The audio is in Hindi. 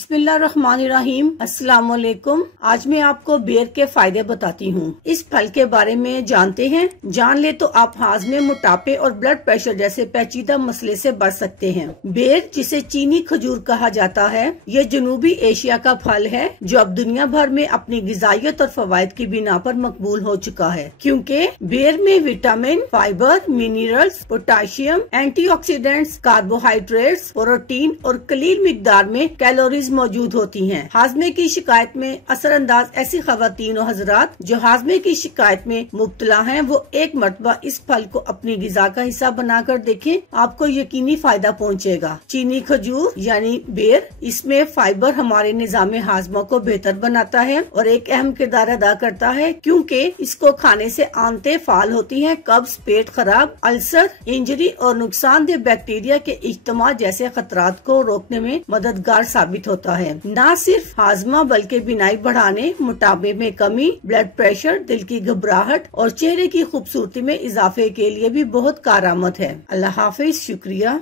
बिस्मिल्लाहिर्रहमानिर्रहीम। अस्सलाम वालेकुम। आज मैं आपको बेर के फायदे बताती हूँ। इस फल के बारे में जानते हैं। जान ले तो आप हाजमे, मोटापे और ब्लड प्रेशर जैसे पेचीदा मसले से बच सकते हैं। बेर, जिसे चीनी खजूर कहा जाता है, ये जनूबी एशिया का फल है जो अब दुनिया भर में अपनी गिजाइत और फवायद की बिना पर मकबूल हो चुका है, क्योंकि बेर में vitamin, fibre, minerals, potassium, antioxidants, carbohydrates, protein और कलील मिकदार में कैलोरीज मौजूद होती हैं। हाजमे की शिकायत में असरअंदाज ऐसी खवातीन और हजरात जो हाजमे की शिकायत में मुब्तला हैं, वो एक मरतबा इस फल को अपनी गिजा का हिस्सा बनाकर देखें, आपको यकीनी फायदा पहुंचेगा। चीनी खजूर यानी बेर, इसमें फाइबर हमारे निजाम हाजमा को बेहतर बनाता है और एक अहम किरदार अदा करता है, क्योंकि इसको खाने से आंतें फाल होती हैं, कब्ज, पेट खराब, अल्सर, इंजरी और नुकसानदेह बैक्टीरिया के इज्तिमा जैसे खतरात को रोकने में मददगार साबित होता है। न सिर्फ हाजमा बल्कि बिनाई बढ़ाने, मोटापे में कमी, ब्लड प्रेशर, दिल की घबराहट और चेहरे की खूबसूरती में इजाफे के लिए भी बहुत कारआमद है। अल्लाह हाफिज, शुक्रिया।